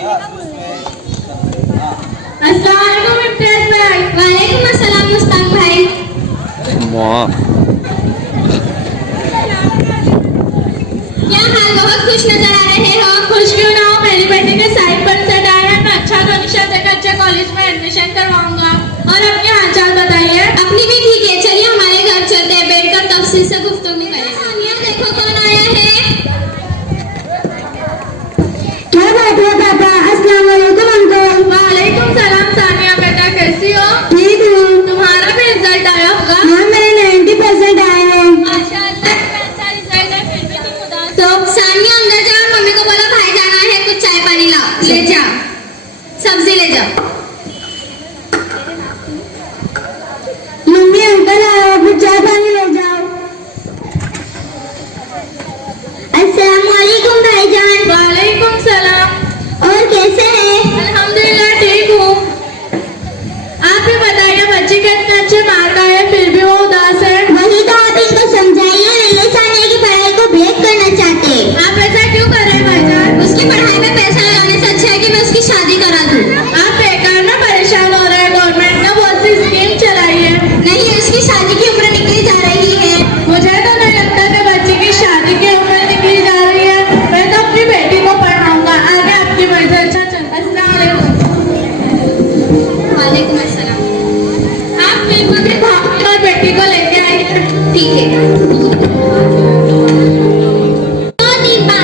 अस्सलाम वालेकुम इम्तियाज भाई। वालेकुम अस्सलाम मुस्ताक भाई। क्या हाल, बहुत खुश नजर आ रहे हो। खुश क्यों ना हो, मेरी बेटी के साइड पर सेट आया है, मैं अच्छा कमीशन देकर अच्छे कॉलेज में एडमिशन करवाऊंगा। और अपनी हालचाल बताइए। अपनी भी ठीक है, चलिए हमारे घर चलते हैं, बैठकर तफसील से गुफ्तगू करें। सानिया देखो कौन आया है। क्या बात है पापा? अस्सलाम वालेकुम अंकल। वालेकुम सलाम सानिया, बेटा कैसी हो? ठीक हूँ। तुम्हारा भी रिजल्ट आया होगा। हाँ, मेरे 90% आए हैं। माशाअल्लाह, अच्छा रिजल्ट है, फिर भी तुम उदास तो सानिया अंदर जाओ, मम्मी को बोलो भाई जाना है, कुछ चाय पानी लाओ। ले जाओ, सब्जी ले जाओ। मम्मी अंकल आए, कुछ चाय पानी ले जाओ। अस्सलाम वालेकुम भाईजान। वालेकुम सलाम। और कैसे हैं? अल्हम्दुलिल्लाह ठीक हूँ। आप ही बताइए, बच्ची के इतने अच्छे मार्क आए फिर भी वो उदास है। वही तो आप इनको समझाइए, लल्लू सानिया की पढ़ाई को ब्रेक करना चाहते हैं। आप ऐसा क्यों कर रहे हैं भाईजान? उसकी पढ़ाई में पैसा लगाने से अच्छा है कि मैं उसकी शादी करा दूँ। आप बेकार में परेशान हो रहे हैं, गवर्नमेंट ने बहुत सी स्कीम चलाई है। नहीं, उसकी शादी की उम्र निकली जा रही है। मुझे तो नहीं लगता कि बच्ची की शादी की उम्र निकली जा रही है। मैं तो अपनी बेटी को पढ़ाऊंगा, आगे आपकी मर्जी। अच्छा चल, अस्सलाम वालेकुम। वालेकुम अस्सलाम। आप फिल्म के भाभी और बेटी को लेके आइए। ठीक है। दीपा